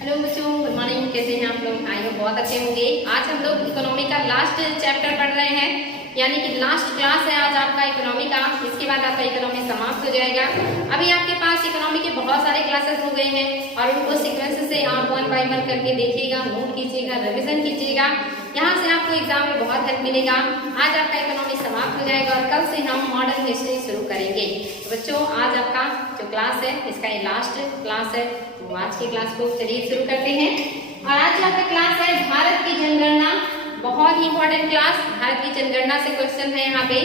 Hello बच्चों, good morning. कैसे हैं आप लोग? आई होप बहुत अच्छे होंगे। आज हम लोग इकोनॉमी का लास्ट चैप्टर पढ़ रहे हैं, यानी कि लास्ट क्लास है आज आपका इकोनॉमी का। इसके बाद आपका इकोनॉमी समाप्त हो जाएगा। अभी आपके पास इकोनॉमी के बहुत सारे क्लासेस हो गए हैं और उनको सीक्वेंस से आप 1 बाय 1 करके देखिएगा, नोट कीजिएगा, रिविजन कीजिएगा। यहाँ से आपको एग्जाम में बहुत हेल्प मिलेगा। आज आपका इकोनॉमी समाप्त हो जाएगा और कल से हम मॉडर्न हिस्ट्री शुरू करेंगे। तो बच्चों, आज आपका जो क्लास है इसका ये लास्ट क्लास है। तो आज की क्लास को चलिए शुरू करते हैं। और आज आपका क्लास है भारत की जनगणना। बहुत ही इंपॉर्टेंट क्लास, भारत की जनगणना से क्वेश्चन है। यहाँ पे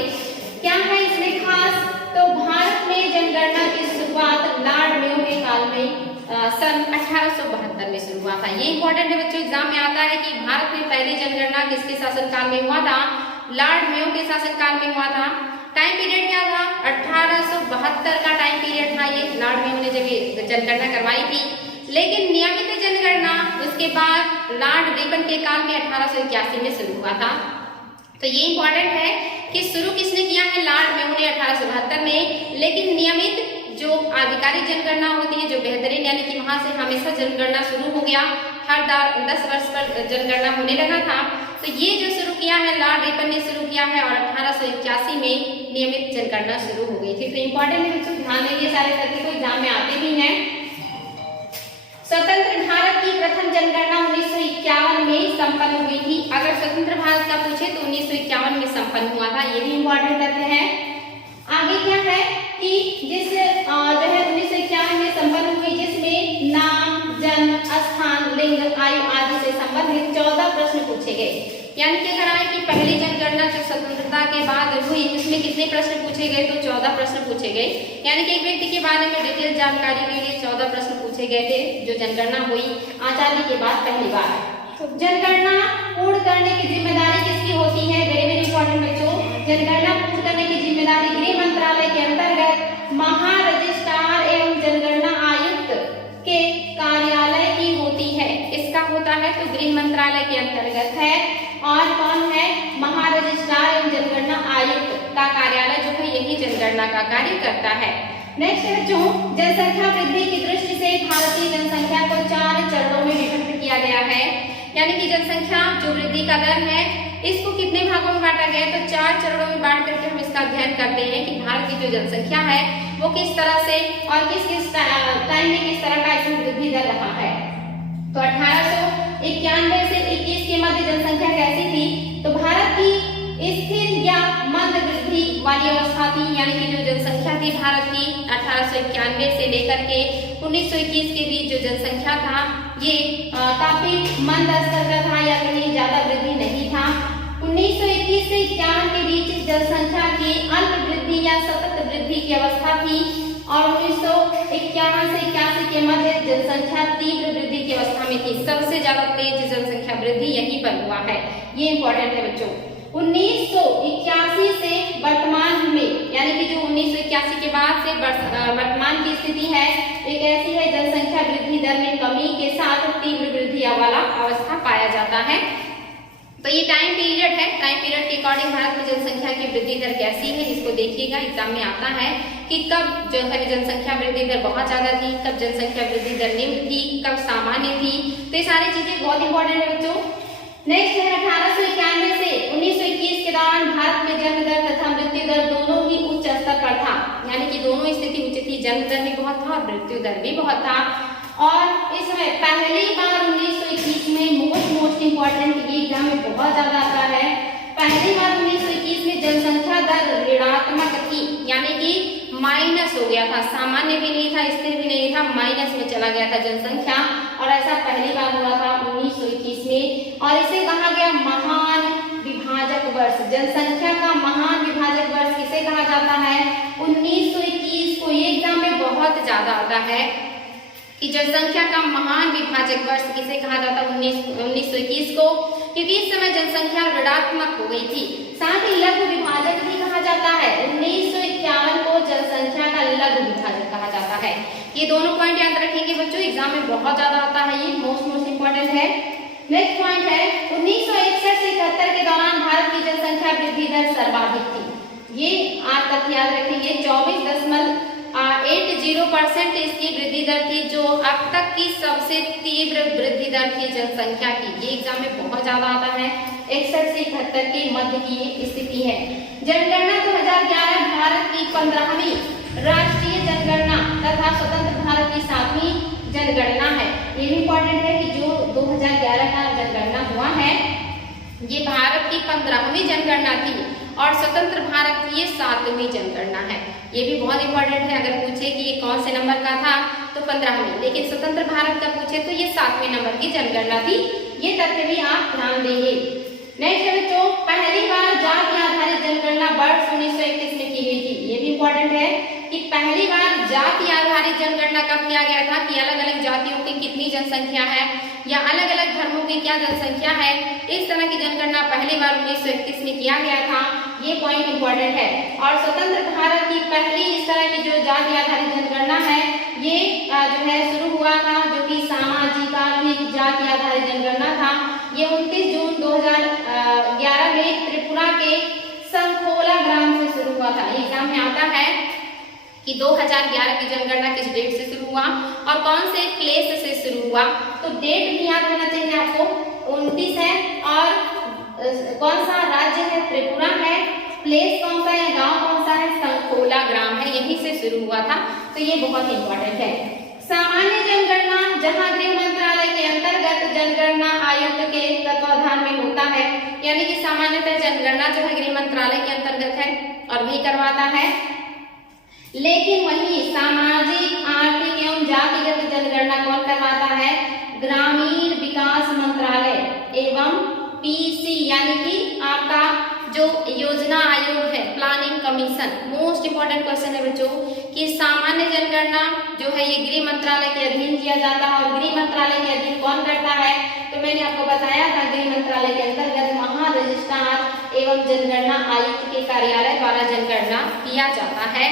क्या है इसमें खास? तो भारत में जनगणना की शुरुआत लॉर्ड मेयो के काल में सन 1872 में शुरू हुआ था। ये इंपॉर्टेंट है बच्चों, एग्जाम में आता है कि भारत में पहली जनगणना किसके शासनकाल में हुआ था? लॉर्ड मेयो के शासनकाल में हुआ था। टाइम पीरियड क्या था? 1872 का टाइम पीरियड था। ये लॉर्ड मेयो ने जब जनगणना करवाई थी, लेकिन नियमित जनगणना उसके बाद लॉर्ड रिपन के काल में 1881 में शुरू हुआ था। तो ये इंपॉर्टेंट है कि शुरू किसने किया है? लॉर्ड मेयो ने 1872 में। लेकिन नियमित जो आधिकारिक जनगणना होती है, जो बेहतरीन, यानी कि वहां से हमेशा जनगणना शुरू हो गया, हर 10 वर्ष पर जनगणना होने लगा था। तो ये जो शुरू किया है लॉर्ड रिपन ने शुरू किया है और 1881 में नियमित जनगणना शुरू हो गई थी। तो इंपॉर्टेंट है बच्चों, ध्यान देंगे सारे तथ्य को, एग्जाम में आते भी हैं। स्वतंत्र भारत की प्रथम जनगणना 1951 में संपन्न हुई थी। अगर स्वतंत्र भारत का पूछे तो 1951 में संपन्न हुआ था। ये भी इंपॉर्टेंट तथ्य है। आगे क्या है कि जिस जो है 1951 में संपन्न हुई, जिसमें नाम, जन्म स्थान, लिंग, आयु आदि से संबंधित 14 प्रश्न पूछे गए। यानी कि अगर आए कि पहली जनगणना जो स्वतंत्रता के बाद हुई, उसमें कितने प्रश्न पूछे गए? तो 14 प्रश्न पूछे गए। यानी कि एक व्यक्ति के बारे में डिटेल जानकारी के लिए 14 प्रश्न पूछे गए थे, जो जनगणना हुई आजादी के बाद पहली बार। जनगणना पूर्ण करने की जिम्मेदारी किसकी होती है? वेरी वेरी इंपॉर्टेंट बच्चों, जनगणना पूर्ण करने की जिम्मेदारी गृह मंत्रालय के अंतर्गत महारजिस्ट्रार एवं जनगणना आयुक्त के कार्यालय की होती है। इसका होता है तो गृह मंत्रालय के अंतर्गत है। और कौन है? महारजिस्ट्रार एवं जनगणना आयुक्त का कार्यालय जो है यही जनगणना का कार्य करता है। नेक्स्ट है जो जनसंख्या वृद्धि की दृष्टि से भारतीय जनसंख्या को 4 चरणों में विभक्त किया गया है। यानी कि जनसंख्या जो वृद्धि का दर है, इसको कितने भागों में बांटा गया है? तो 4 चरणों में बांट करके हम इसका अध्ययन करते हैं कि भारत की जो जनसंख्या है वो किस तरह से और किस किस टाइम में किस तरह का इसमें वृद्धि दर रहा है। तो 1891 से 21 के मध्य जनसंख्या कैसी थी? तो भारत की स्थिर या मंद वृद्धि वाली अवस्था थी। यानी कि जो जनसंख्या थी भारत की 1891 से लेकर के 1921 के बीच जो जनसंख्या था, ये काफी मंद स्तर का था या कहीं ज्यादा वृद्धि नहीं था। 1921 से 51 के बीच जनसंख्या की अल्प वृद्धि या सतत वृद्धि की अवस्था थी और 1951 से 81 के मध्य जनसंख्या तीव्र वृद्धि की अवस्था में थी। सबसे ज्यादा तेज जनसंख्या वृद्धि यहीं पर हुआ है। ये इंपॉर्टेंट है बच्चों। 1981 से वर्तमान में, यानी कि जो 1981 के बाद से वर्तमान की स्थिति है, एक ऐसी है जनसंख्या वृद्धि दर में कमी के साथ तीव्र वृद्धि वाला अवस्था पाया जाता है। तो ये टाइम पीरियड है। टाइम पीरियड के अकॉर्डिंग भारत में जनसंख्या की वृद्धि दर कैसी है, इसको देखिएगा। एग्जाम में आता है कि कब जो है जनसंख्या वृद्धि दर बहुत ज्यादा थी, कब जनसंख्या वृद्धि दर निम्न थी, कब सामान्य थी। तो ये सारी चीजें बहुत इंपॉर्टेंट है बच्चों। नेक्स्ट है 1891 से 1921 के दौरान भारत में जन्म दर तथा मृत्यु दर दोनों ही उच्च स्तर पर था। यानी कि दोनों स्थिति उच्च थी, जन्म दर भी बहुत था और मृत्यु दर भी बहुत था। और इस समय पहली बार 1921 में मोस्ट इंपॉर्टेंट, ये एग्जाम में बहुत ज्यादा आता है, पहली बार 1921 में जनसंख्या दर ऋणात्मक थी। यानी कि माइनस हो गया था, सामान्य भी नहीं था, स्थिर भी नहीं था, माइनस में चला गया था जनसंख्या। और ऐसा पहली बार हुआ था 1921 में। और इसे कहा गया महान विभाजक वर्ष। जनसंख्या का महान विभाजक वर्ष किसे कहा जाता है? 1921 को। ये एग्जाम में बहुत ज्यादा आता है कि जनसंख्या का महान विभाजक वर्ष किसे कहा जाता है? 1921 को, क्योंकि इस समय जनसंख्या ऋणात्मक हो गई थी। साथ ही लघु विभाजक भी कहा जाता है। 1951 को जनसंख्या का लघु विभाजक कहा जाता है। ये दोनों पॉइंट याद रखेंगे बच्चों, एग्जाम में बहुत ज्यादा आता है, ये मोस्ट इंपॉर्टेंट है। नेक्स्ट पॉइंट है 1961 से 71 के दौरान भारत की जनसंख्या वृद्धि दर सर्वाधिक थी। ये आप तक याद रखेंगे, 24.80% इसकी वृद्धि दर थी, जो अब तक की की सबसे तीव्र वृद्धि दर थी जनसंख्या की। ये एग्जाम में बहुत ज्यादा आता है। 61 से 71 के मध्य की ये स्थिति है। जनगणना 2011 भारत की 15वीं राष्ट्रीय जनगणना तथा स्वतंत्र भारत की 7वीं जनगणना है। ये भी इम्पोर्टेंट है कि जो 2011 का जनगणना हुआ है ये भारत की 15वीं जनगणना थी और स्वतंत्र भारत की ये 7वीं जनगणना है। ये भी बहुत इंपॉर्टेंट है। अगर पूछे कि ये कौन से नंबर का था तो 15वीं, लेकिन स्वतंत्र भारत का पूछे तो ये 7वें नंबर की जनगणना थी। ये तथ्य भी आप ध्यान देंगे। नेक्स्ट है बच्चों, पहली बार जाति आधारित जनगणना वर्ष 1931 में की गई थी। ये भी इम्पोर्टेंट है कि पहली बार जाति आधारित जनगणना कब किया गया था, कि अलग अलग जातियों की कितनी जनसंख्या है या अलग अलग धर्मों की क्या जनसंख्या है, इस तरह की जनगणना पहली बार 1931 में किया गया था। ये पॉइंट इम्पोर्टेंट है। और स्वतंत्र भारत की पहली इस तरह की जो जाति आधारित जनगणना है ये जो है शुरू हुआ था, जो कि सामाजिक आर्थिक जाति आधारित जनगणना था। ये 29 जून 2011 में त्रिपुरा के संखोला ग्राम से शुरू हुआ था। एग्जाम में आता है कि 2011 की जनगणना किस डेट से शुरू हुआ और कौन से प्लेस से शुरू हुआ। तो डेट भी याद होना चाहिए आपको, 29 है और कौन सा राज्य है, त्रिपुरा है, प्लेस कौन सा है, गांव कौन सा है, संखोला ग्राम है, यहीं से शुरू हुआ था। तो ये बहुत इंपॉर्टेंट है। सामान्य जनगणना जहां गृह मंत्रालय के अंतर्गत जनगणना आयुक्त के तत्वाधान में होता है, यानी कि सामान्यतः जनगणना जो है गृह मंत्रालय के अंतर्गत है और वही करवाता है। लेकिन वही सामाजिक आर्थिक एवं जातिगत जनगणना कौन करवाता है, ग्रामीण विकास मंत्रालय एवं पीसी, यानी कि आपका जो योजना आयोग है, planning commission. Most important question है बच्चों कि सामान्य जनगणना जो है ये गृह मंत्रालय के अधीन किया जाता है और गृह मंत्रालय के अधीन कौन करता है, तो मैंने आपको बताया था गृह मंत्रालय के अंतर्गत महा रजिस्ट्रार एवं जनगणना आयुक्त के कार्यालय द्वारा जनगणना किया जाता है।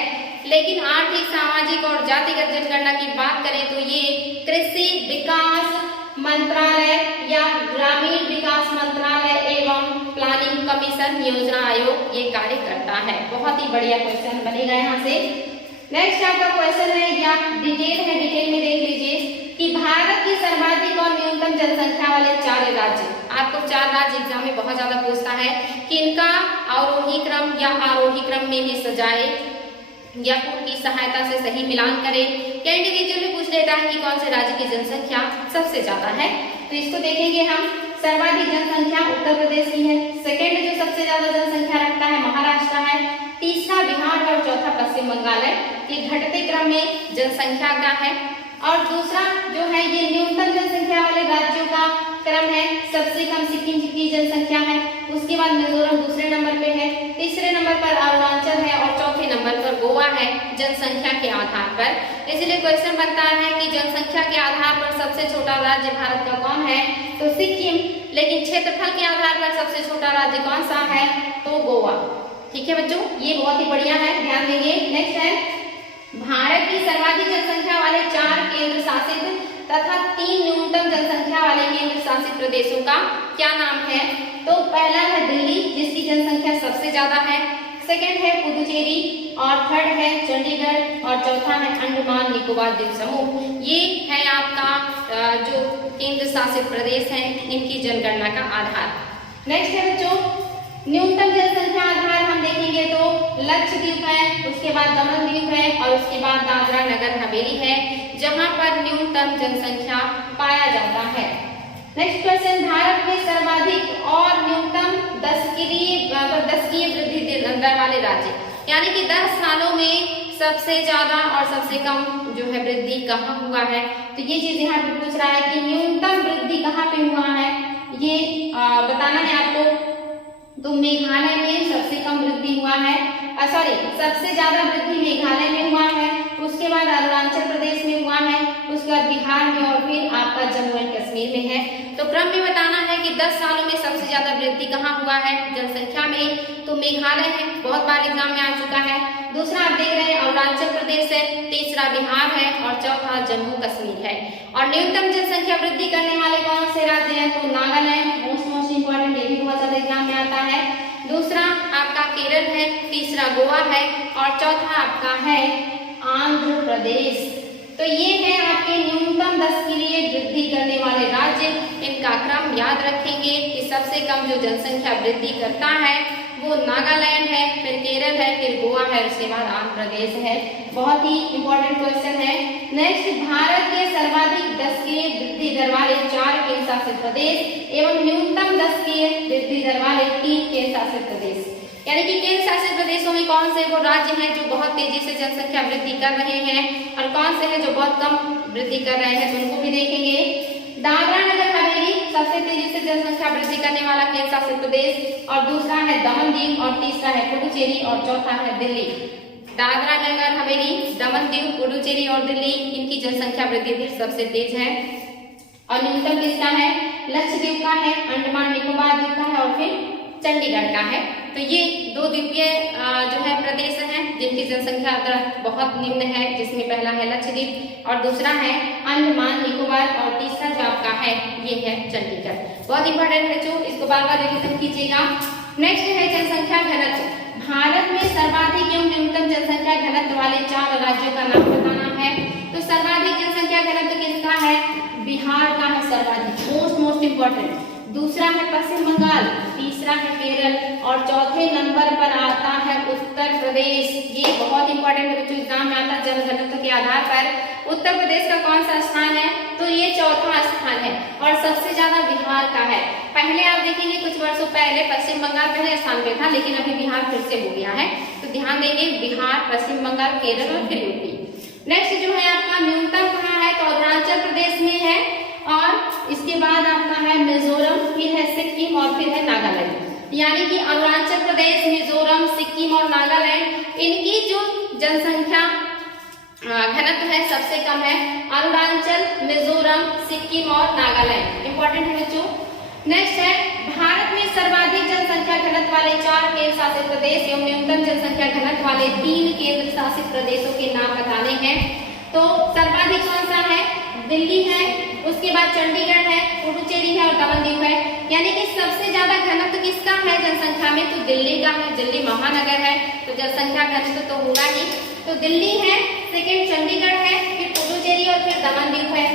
लेकिन आर्थिक सामाजिक और जातिगत जनगणना की बात करें तो ये कृषि विकास मंत्रालय या ग्रामीण विकास मंत्रालय एवं प्लानिंग कमीशन योजना आयोग ये कार्य करता है। बहुत ही बढ़िया क्वेश्चन बनेगा यहाँ से। नेक्स्ट आपका क्वेश्चन है या डिटेल है, डिटेल में देख लीजिए कि भारत की सर्वाधिक और न्यूनतम जनसंख्या वाले 4 राज्य। आपको 4 राज्य एग्जाम में बहुत ज्यादा पूछता है कि इनका अवरोही क्रम या आरोही क्रम में भी सजाए या कोड की सहायता से सही मिलान करें, या इंडिविजुअल भी पूछ लेता है कि कौन से राज्य की जनसंख्या सबसे ज्यादा है। तो इसको देखेंगे हम। सर्वाधिक जनसंख्या उत्तर प्रदेश की है, सेकंड जो सबसे ज्यादा जनसंख्या रखता है महाराष्ट्र है, तीसरा बिहार और चौथा पश्चिम बंगाल है। ये घटते क्रम में जनसंख्या का है। और दूसरा जो है ये न्यूनतम जनसंख्या वाले राज्यों का क्रम है, सबसे कम सिक्किम की जनसंख्या है, उसके बाद मिजोरम दूसरे नंबर पे है, तीसरे नंबर पर अरुणाचल है और चौथे नंबर पर गोवा है जनसंख्या के आधार पर। इसलिए क्वेश्चन बनता है कि जनसंख्या के आधार पर सबसे छोटा राज्य भारत का कौन है, तो सिक्किम, लेकिन क्षेत्रफल के आधार पर सबसे छोटा राज्य कौन सा है, तो गोवा। ठीक है बच्चों, ये बहुत ही बढ़िया है, ध्यान देंगे। नेक्स्ट है भारत की सर्वाधिक जनसंख्या वाले 4 केंद्र शासित तथा 3 न्यूनतम जनसंख्या वाले केंद्र शासित प्रदेशों का क्या नाम है, तो पहला है दिल्ली जिसकी जनसंख्या सबसे ज्यादा है, सेकंड है पुदुचेरी और थर्ड है चंडीगढ़ और चौथा है अंडमान निकोबार द्वीप समूह। ये है आपका जो केंद्र शासित प्रदेश है, इनकी जनगणना का आधार। नेक्स्ट है बच्चों न्यूनतम जनसंख्या आधार हम देखेंगे तो लक्षद्वीप है, उसके बाद दमन द्वीप है और उसके बाद दादरा नगर हवेली है, जहां पर न्यूनतम जनसंख्या पाया जाता है। नेक्स्ट क्वेश्चन, भारत में सर्वाधिक और न्यूनतम दशकीय वृद्धि दर वाले राज्य, यानी कि 10 सालों में सबसे ज्यादा और सबसे कम जो है वृद्धि कहाँ हुआ है, तो ये चीज यहाँ पे पूछ रहा है कि न्यूनतम वृद्धि कहाँ पे हुआ है, ये बताना है आपको। तो मेघालय में सबसे कम वृद्धि हुआ है, सबसे ज्यादा वृद्धि मेघालय में हुआ है, उसके बाद अरुणाचल प्रदेश में हुआ है, उसके बाद बिहार में और फिर आपका जम्मू एंड कश्मीर में है। तो क्रम में बताना है कि 10 सालों में सबसे ज्यादा वृद्धि कहाँ हुआ है जनसंख्या में, तो मेघालय है, बहुत बार एग्जाम में आ चुका है। दूसरा आप देख रहे हैं अरुणाचल प्रदेश है, तीसरा बिहार है और चौथा जम्मू कश्मीर है। और न्यूनतम जनसंख्या वृद्धि करने वाले कौन से राज्य हैं, तो नागालैंड मोस्ट इंपॉर्टेंट, ये भी बहुत ज्यादा एग्जाम में आता है। दूसरा आपका केरल है, तीसरा गोवा है और चौथा आपका है आंध्र प्रदेश। तो ये है आपके न्यूनतम 10 के लिए हम याद रखेंगे कि सबसे कम जो जनसंख्या वृद्धि करता है वो नागालैंड है, फिर केरल है, फिर गोवा है, उसके बाद आंध्र प्रदेश है। बहुत ही इंपॉर्टेंट क्वेश्चन है। नेक्स्ट, भारत के सर्वाधिक 10 के वृद्धि दर वाले 4 केंद्र शासित प्रदेश एवं न्यूनतम 10 के वृद्धि दर वाले 3 केंद्र शासित प्रदेश। यानी कि केंद्र शासित प्रदेशों में कौन से वो राज्य हैं जो बहुत तेजी से जनसंख्या वृद्धि कर रहे हैं और कौन से हैं जो बहुत कम वृद्धि कर रहे हैं, तो उनको भी देखेंगे। दादरा नगर हवेली सबसे तेजी से जनसंख्या वृद्धि करने वाला केंद्र शासित प्रदेश, और दूसरा है दमन दीव, और तीसरा है पुडुचेरी, और चौथा है दिल्ली। दादरा नगर हवेली, दमन दीव, पुडुचेरी और दिल्ली, इनकी जनसंख्या वृद्धि दर सबसे तेज है। और न्यूनतम किसका है? लक्षद्वीप का है, अंडमान निकोबार द्वीप का है और फिर चंडीगढ़ का है। तो ये 2 द्वीपीय जो है प्रदेश हैं जिनकी जनसंख्या दर बहुत निम्न है, जिसमें पहला है लक्षद्वीप और दूसरा है अंडमान निकोबार और तीसरा जो आपका है ये है चंडीगढ़। बहुत इंपॉर्टेंट है, जो इसको बार बार रिवीजन कीजिएगा। नेक्स्ट है जनसंख्या घनत्व। भारत में सर्वाधिक एवं न्यूनतम जनसंख्या घनत्व वाले 4 राज्यों का नाम बताना है। तो सर्वाधिक जनसंख्या घनत्व किसका है? बिहार का है सर्वाधिक, मोस्ट इंपॉर्टेंट। दूसरा है पश्चिम बंगाल, तीसरा है केरल और चौथे नंबर पर आता है उत्तर प्रदेश। ये बहुत इंपॉर्टेंट है बच्चों, एग्जाम में आता है जनघनत्व के आधार पर उत्तर प्रदेश का कौन सा स्थान है, तो ये चौथा स्थान है और सबसे ज्यादा बिहार का है। पहले आप देखेंगे कुछ वर्षों पहले पश्चिम बंगाल पहले स्थान पे था, लेकिन अभी बिहार फिर से हो गया है। तो ध्यान देंगे, बिहार, पश्चिम बंगाल, केरल और फिर यूपी। नेक्स्ट जो है आपका न्यूनतम कहाँ है, तो अरुणाचल प्रदेश में है और इसके बाद आपका है मिजोरम, फिर है सिक्किम और फिर है नागालैंड। यानी कि अरुणाचल प्रदेश, मिजोरम, सिक्किम और नागालैंड, इनकी जो जनसंख्या घनत्व है सबसे कम है। अरुणाचल, मिजोरम, सिक्किम और नागालैंड इंपॉर्टेंट है बच्चों। नेक्स्ट है भारत में सर्वाधिक जनसंख्या घनत्व वाले 4 केंद्र शासित प्रदेश एवं न्यूनतम जनसंख्या घनत्व वाले 3 केंद्र शासित प्रदेशों के नाम बताने हैं। तो सर्वाधिक कौन सा है? दिल्ली है, उसके बाद चंडीगढ़ है, पुडुचेरी है और दमन दीव है। यानी कि सबसे ज्यादा घनत्व किसका है जनसंख्या में, तो दिल्ली का है। दिल्ली महानगर है तो जनसंख्या घनत्व तो होगा ही। तो दिल्ली है, सेकंड चंडीगढ़ है, फिर पुडुचेरी और फिर दमन दीव है।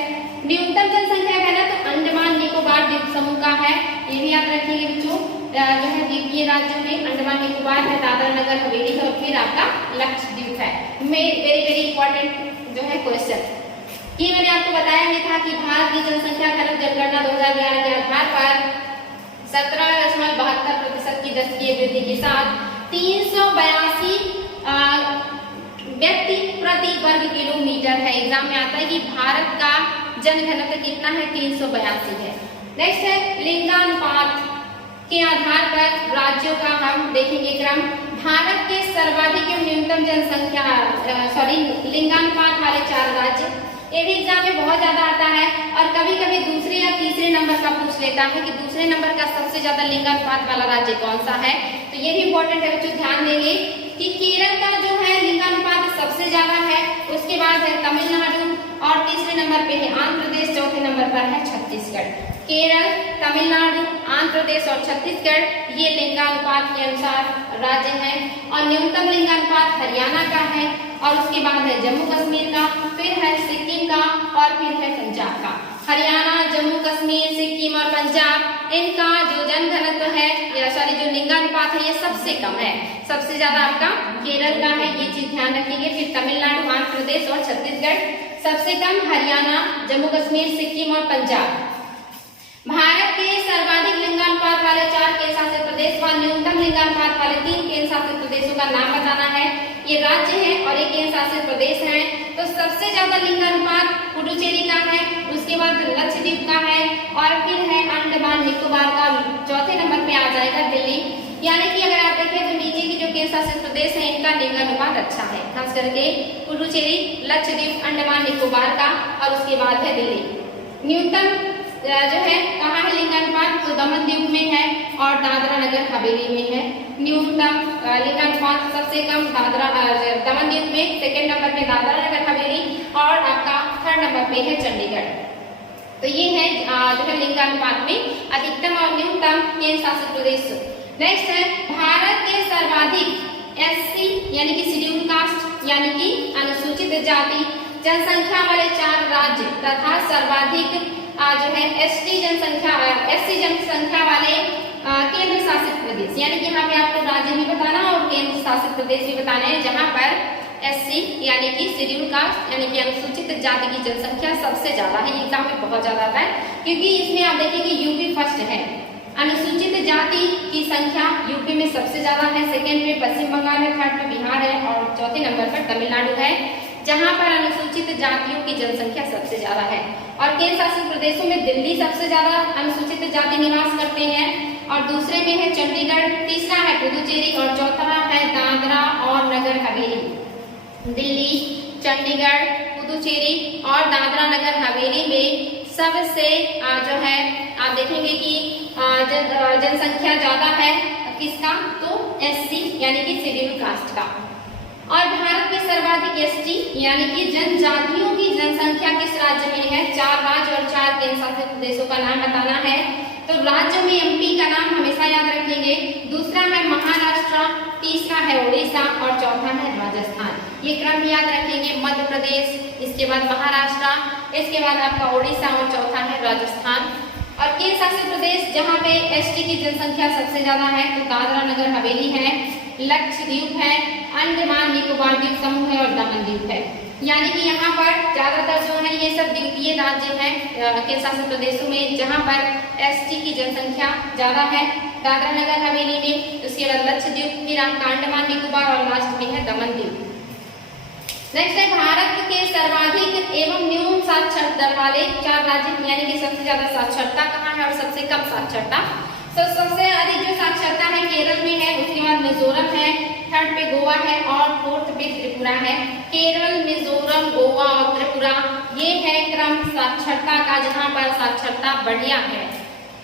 न्यूनतम जनसंख्या घनत्व अंडमान निकोबार द्वीप समूह का है, ये भी याद रखिएगा बच्चों। जो है द्वीपीय राज्यों में अंडमान निकोबार है, दादरा नगर हवेली है और फिर आपका लक्षद्वीप है। वेरी इंपॉर्टेंट जो है क्वेश्चन। ये मैंने आपको बताया ही था कि भारत की जनसंख्या घनत्व जनगणना 2011 के आधार पर 17.72% की दशकीय वृद्धि के साथ 382 व्यक्ति प्रति वर्ग किलोमीटर है। एग्जाम में आता है कि भारत का जनघनत्व कितना है, 382 है। नेक्स्ट है लिंगानुपात के आधार पर राज्यों का हम देखेंगे क्रम। भारत के सर्वाधिक एवं न्यूनतम जनसंख्या लिंगानुपात वाले 4 राज्य, ये भी एग्जाम में बहुत ज्यादा आता है और कभी कभी दूसरे या तीसरे नंबर का पूछ लेता है कि दूसरे नंबर का सबसे ज्यादा लिंगानुपात वाला राज्य कौन सा है। तो ये भी इंपॉर्टेंट है बच्चों, ध्यान देंगे कि केरल का जो है लिंगानुपात सबसे ज्यादा है, उसके बाद है तमिलनाडु और तीसरे नंबर पे है आंध्र प्रदेश, चौथे नंबर पर है छत्तीसगढ़। केरल, तमिलनाडु, आंध्र प्रदेश और छत्तीसगढ़ ये लिंगानुपात के अनुसार राज्य हैं। और न्यूनतम लिंगानुपात हरियाणा का है और उसके बाद है जम्मू कश्मीर का, फिर है सिक्किम का और फिर है पंजाब का। हरियाणा, जम्मू कश्मीर, सिक्किम और पंजाब, इनका जो जनघनत्व है या जो लिंगानुपात है ये सबसे कम है। सबसे ज्यादा आपका केरल का है, ये चीज ध्यान रखिएगा। फिर तमिलनाडु, आंध्र प्रदेश और छत्तीसगढ़, सबसे कम हरियाणा, जम्मू कश्मीर, सिक्किम और पंजाब। भारत के सर्वाधिक लिंगानुपात वाले 4 केंद्र शासित प्रदेश व न्यूनतम लिंगानुपात वाले 3 केंद्र शासित प्रदेशों का नाम बताना है। ये राज्य है और ये केंद्र शासित प्रदेश हैं। तो सबसे ज्यादा लिंगानुपात पुडुचेरी का है, उसके बाद लक्षद्वीप का है और फिर है अंडमान निकोबार का, चौथे नंबर पे आ जाएगा दिल्ली। यानी कि अगर आप देखें तो नीचे की जो केंद्र शासित प्रदेश है इनका लिंगानुपात अच्छा है, खास करके पुडुचेरी, लक्षद्वीप, अंडमान निकोबार का और उसके बाद है दिल्ली। न्यूनतम जो है कहाँ है लिंगानुपात, तो दमन द्वीप में है और दादरा नगर हवेली में है। न्यूनतम लिंगानुपात सबसे कम दमन द्वीप में, सेकंड नंबर पे दादरा नगर हवेली और आपका थर्ड नंबर पे है चंडीगढ़। तो ये है जो है लिंगानुपात में अधिकतम और न्यूनतम केंद्र शासित प्रदेश। नेक्स्ट है भारत के सर्वाधिक एससी यानी कि शेड्यूल कास्ट यानी कि अनुसूचित जाति जनसंख्या वाले 4 राज्य तथा सर्वाधिक जो है एससी जनसंख्या वाले केंद्र शासित प्रदेश, यानी कि यहाँ पे आपको राज्य भी बताना और केंद्र शासित प्रदेश भी बताना है जहाँ पर एससी यानी कि शेड्यूल कास्ट यानी कि अनुसूचित जाति की जनसंख्या सबसे ज्यादा है। एग्जाम में बहुत ज्यादा आता है क्योंकि इसमें आप देखेंगे यूपी फर्स्ट है, अनुसूचित जाति की संख्या यूपी में सबसे ज्यादा है, सेकंड पे पश्चिम बंगाल है, थर्ड पे बिहार है और चौथे नंबर पर तमिलनाडु है जहां पर अनुसूचित जातियों की जनसंख्या सबसे ज्यादा है। और केंद्र शासित प्रदेशों में दिल्ली सबसे ज्यादा अनुसूचित जाति निवास करते हैं और दूसरे में है चंडीगढ़, तीसरा है पुदुचेरी और चौथा है दादरा और नगर हवेली। दिल्ली, चंडीगढ़, पुदुचेरी और दादरा नगर हवेली में सबसे जो है आप देखेंगे कि जनसंख्या ज्यादा है किसका, तो एससी यानी कि शेड्यूल कास्ट का। और भारत में सर्वाधिक एसटी यानी कि जनजातियों की जनसंख्या किस राज्य में है, 4 राज्य और 4 केंद्र शासित प्रदेशों का नाम बताना है। तो राज्य में एमपी का नाम हमेशा याद रखेंगे, दूसरा है महाराष्ट्र, तीसरा है उड़ीसा और चौथा है राजस्थान। ये क्रम याद रखेंगे, मध्य प्रदेश, इसके बाद महाराष्ट्र, इसके बाद आपका उड़ीसा और चौथा है राजस्थान। और केंद्र शासित प्रदेश जहाँ पे एसटी की जनसंख्या सबसे ज्यादा है तो दादरा नगर हवेली है, लक्षद्वीप है, अंडमान निकोबार द्वीप समूह है और दमन द्वीप है। यानी कि यहाँ पर ज्यादातर जो है ये सब द्वीपीय राज्य हैं केंद्र शासित प्रदेशों में जहाँ पर एसटी की जनसंख्या ज्यादा है, दादरा नगर हवेली में, उसके बाद लक्षद्वीप, फिर आपका अंडमान निकोबार और लास्ट में है दमन द्वीप। नेक्स्ट है भारत के सर्वाधिक एवं न्यून साक्षर दर वाले 4 राज्य यानी कि सबसे ज्यादा साक्षरता कहाँ है और सबसे कम साक्षरता। तो सबसे अधिक जो साक्षरता है केरल में है, उसके बाद मिजोरम है, थर्ड पे गोवा है और फोर्थ पे त्रिपुरा है। केरल, मिजोरम, गोवा और त्रिपुरा ये है क्रम साक्षरता का जहाँ पर साक्षरता बढ़िया है।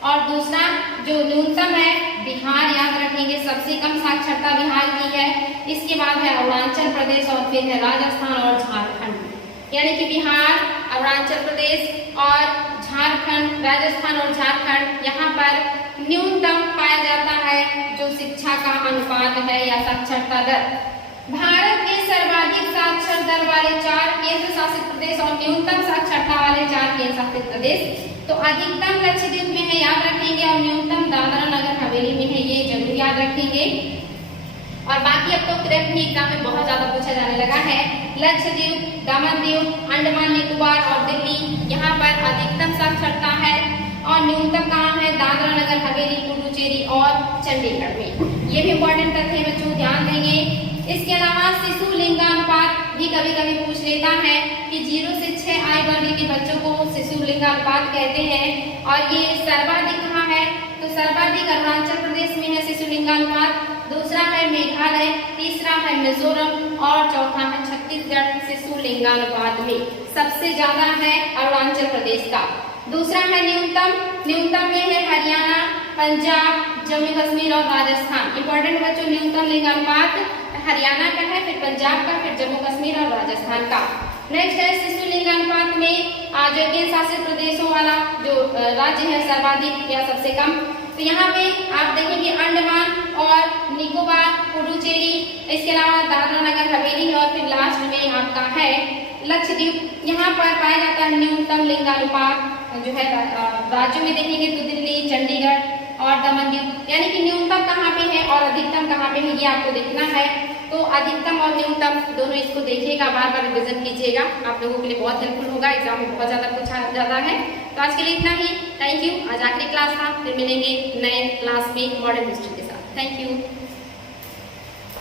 और दूसरा जो न्यूनतम है बिहार याद रखेंगे, सबसे कम साक्षरता बिहार की है, इसके बाद है अरुणाचल प्रदेश और फिर है राजस्थान और झारखंड। यानी कि बिहार, अरुणाचल प्रदेश और झारखंड, राजस्थान और झारखंड यहाँ पर न्यूनतम पाया जाता है जो शिक्षा का अनुपात है या साक्षरता दर। भारत के सर्वाधिक साक्षर दर वाले 4 केंद्र शासित प्रदेश और न्यूनतम साक्षरता वाले 4 केंद्र शासित प्रदेश, तो अधिकतम लक्षद्वीप में है याद रखेंगे और न्यूनतम दादरा नगर हवेली में है, ये जरूर याद रखेंगे। और बाकी अब तो क्रम भी एग्जाम में बहुत ज्यादा पूछा जाने लगा है। लक्षद्वीप, दमन द्वीप, अंडमान निकोबार और दिल्ली यहाँ पर अधिकतम साक्षरता है और न्यूनतम कहाँ है, दादरा नगर हवेली, पुडुचेरी और चंडीगढ़ में। ये भी इम्पोर्टेंट तथ्य है बच्चों, ध्यान देंगे। इसके अलावा शिशु लिंगानुपात भी कभी कभी पूछ लेता है कि 0 से 6 आयु वर्ग के बच्चों को शिशु लिंगानुपात कहते हैं और ये सर्वाधिक कहाँ है, तो सर्वाधिक अरुणाचल प्रदेश में है शिशु लिंगानुपात, दूसरा है मेघालय, तीसरा है मिजोरम और चौथा है छत्तीसगढ़। शिशु लिंगानुपात में सबसे ज्यादा है अरुणाचल प्रदेश का। दूसरा है न्यूनतम में है हरियाणा, पंजाब, जम्मू कश्मीर और राजस्थान। इंपॉर्टेंट बच्चों, न्यूनतम लिंगानुपात हरियाणा का है, फिर पंजाब का, फिर जम्मू कश्मीर और राजस्थान का। नेक्स्ट है शिशु लिंगानुपात में जो केंद्र शासित प्रदेशों वाला जो राज्य है सर्वाधिक या सबसे कम, तो यहाँ पे आप देखेंगे अंडमान और निकोबार, पुडुचेरी, इसके अलावा दादरा नगर हवेली और फिर लास्ट में आपका है लक्षद्वीप। यहाँ पर पाया जाता है न्यूनतम लिंगानुपात जो है राज्यों में देखेंगे तो दिल्ली, चंडीगढ़ और दमन द्वीप। यानी कि न्यूनतम कहाँ पे है और अधिकतम कहाँ पे है ये आपको देखना है। तो अधिकतम और न्यूनतम दोनों इसको देखिएगा, बार बार रिविजन कीजिएगा, आप लोगों के लिए बहुत हेल्पफुल होगा। एग्जाम में बहुत ज्यादा पूछा जाता है। तो आज के लिए इतना ही, थैंक यू। आज आखिरी क्लास था, फिर मिलेंगे नए क्लास में मॉडर्न हिस्ट्री के साथ। Thank you.